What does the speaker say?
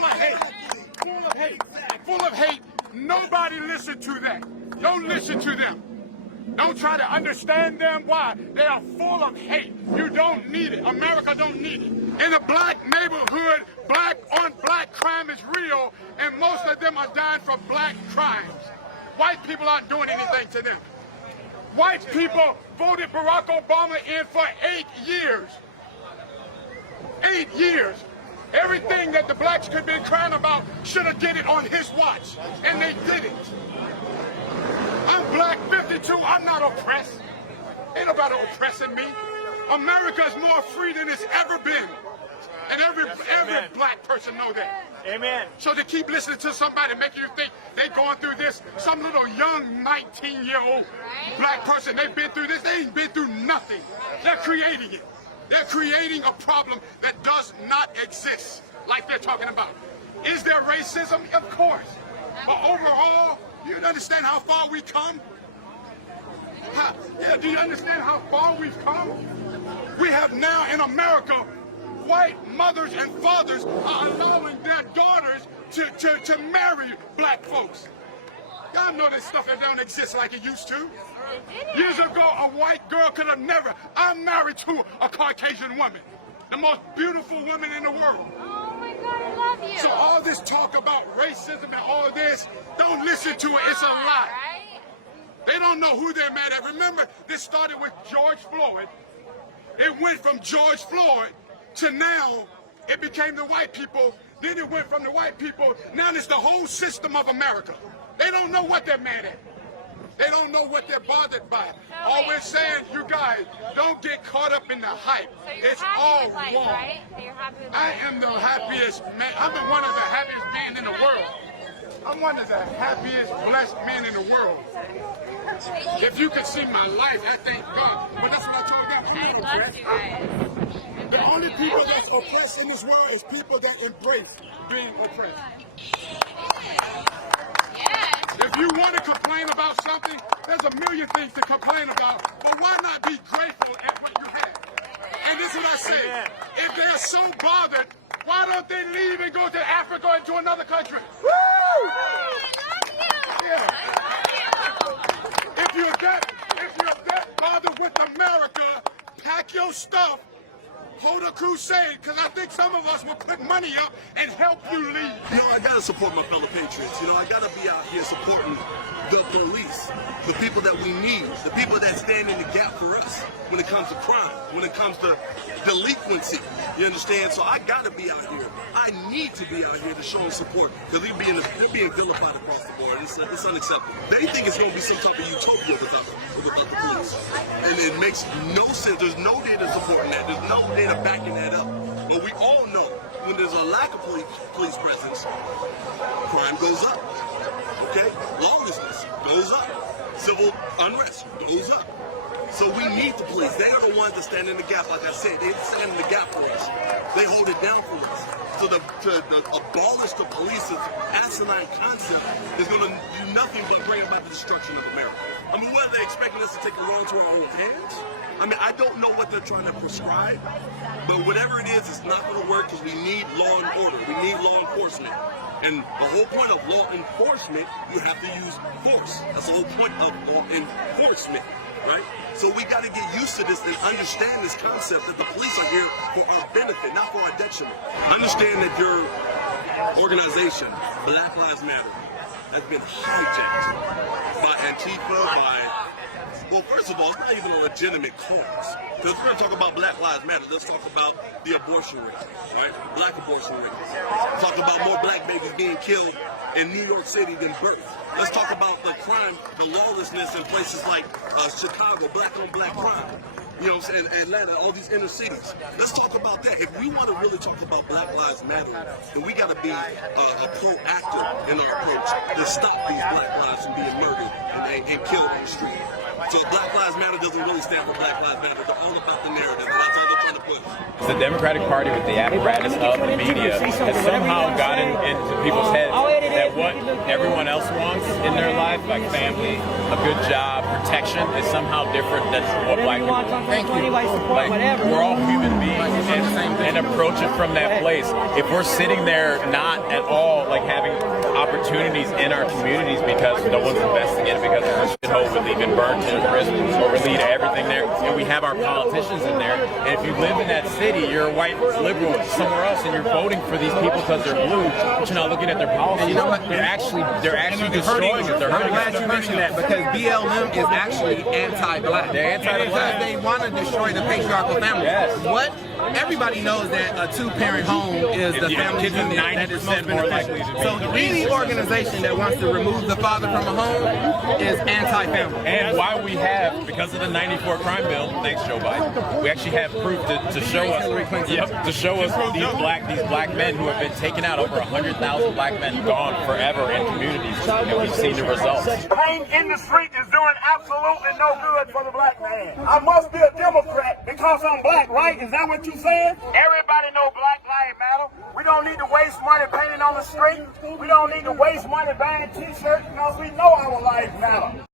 full of hate. Full of hate. Full of hate. Nobody listen to that. Don't listen to them. Don't try to understand them. Why? They are full of hate. You don't need it. America don't need it. In the black neighborhood, black on black crime is real, and most of them are dying for black crimes. White people aren't doing anything to them. White people voted Barack Obama in for 8 years. 8 years. Everything that the blacks could be crying about should have did it on his watch, and they didn't. I'm black, 52, I'm not oppressed. Ain't nobody oppressing me. America is more free than it's ever been. And every black person know that. Amen. So to keep listening to somebody making you think they going through this, some little young 19-year-old black person, they've been through this, they ain't been through nothing. They're creating it. They're creating a problem that does not exist, like they're talking about. Is there racism? Of course. But overall, do you understand how far we've come? Do you understand how far we've come? We have now in America, white mothers and fathers are allowing their daughters to marry black folks. Y'all know this stuff that don't exist like it used to. Years ago, a white girl could have never. I'm married to a Caucasian woman, the most beautiful woman in the world. Oh my God, I love you. So all this talk about racism and all this, don't listen to it. It's a lie. They don't know who they're mad at. Remember, this started with George Floyd. It went from George Floyd to now it became the white people. Then it went from the white people. Now it's the whole system of America. They don't know what they're mad at. They don't know what they're bothered by. All we're saying, you guys, don't get caught up in the hype. So you're it's happy all with life, wrong. right? So you're happy with I life. am the happiest man. I'm one of the happiest men in the world. I'm one of the happiest, blessed men in the world. If you could see my life, I thank God. But that's what I told them. I'm not I love oppressed. you guys. The only people that's oppressed in this world is people that embrace being oppressed. Yes. If you want to complain about something, there's a million things to complain about, but why not be grateful at what you have? And this is what I say. If they're so bothered, why don't they leave and go to Africa and to another country? Woo! I love you. Yeah. I love you. If you're that bothered with America, pack your stuff, hold a crusade, because I think some of us will put money up and help you leave. You know, I gotta support my fellow patriots. You know, I gotta be out here supporting the police, the people that we need, the people that stand in the gap for us when it comes to crime, when it comes to delinquency. You understand? So I gotta be out here. I need to be out here to show them support, because they're being vilified across the board. It's unacceptable. They think it's gonna be some type of utopia without the police, and it makes no sense. There's no data supporting that. There's no data backing that up. But we all know when there's a lack of police presence, crime goes up. Okay? Lawlessness goes up. Civil unrest goes up. So we need the police. They are the ones that stand in the gap. Like I said, they stand in the gap for us. They hold it down for us. So to abolish the police's asinine concept is going to do nothing but bring about the destruction of America. I mean, what are they expecting us to take the law into our own hands? I mean, I don't know what they're trying to prescribe, but whatever it is, it's not going to work, because we need law and order. We need law enforcement. And the whole point of law enforcement, you have to use force. That's the whole point of law enforcement, right? So we got to get used to this and understand this concept that the police are here for our benefit, not for our detriment. Understand that your organization, Black Lives Matter, has been hijacked by Antifa, well, first of all, it's not even a legitimate cause. Because we're going to talk about Black Lives Matter. Let's talk about the abortion rate, right? Black abortion rate. Talk about more black babies being killed in New York City than birth. Let's talk about the crime, the lawlessness in places like Chicago, black-on-black crime. You know what I'm saying? Atlanta, all these inner cities. Let's talk about that. If we want to really talk about Black Lives Matter, then we got to be proactive in our approach to stop these black lives from being murdered and killed on the street. So Black Lives Matter doesn't really stand for Black Lives Matter. They're all about the narrative, and that's how they're trying to push. The Democratic Party, with the apparatus of the media, has somehow gotten into people's heads that what everyone else wants in their life, like family, a good job, protection, is somehow different than what black people want. Thank you. Like, we're all human beings and approach it from that place. If we're sitting there not at all like having opportunities in our communities because no one's investing in it, because we're shithole with even burned to prison or we lead everything there, and we have our politicians in there, and if you live in that city, you're a white liberal somewhere else and you're voting for these people because they're blue, but you're not looking at their policies. You know what? They're actually destroying it. I'm glad you mentioned that because BLM is actually anti-black. They're anti-black. Because they want to destroy the patriarchal family. Yes. What? Everybody knows that a two-parent home is the family kids are unit that is most 90% more likely beneficial. to be. So any organization that wants to remove the father from a home is anti-family. And why we have, because of the '94 crime bill, thanks Joe Biden, we actually have proof to show us, these black men who have been taken out, over 100,000 black men gone forever in communities, and we've seen the results. Pain in the street is doing absolutely no good for the black man. I must be a Democrat because I'm black, right? Is that what you're saying? Everybody know Black Lives Matter. We don't need to waste money painting on the street. We don't need to waste money buying t-shirts because we know our lives matter.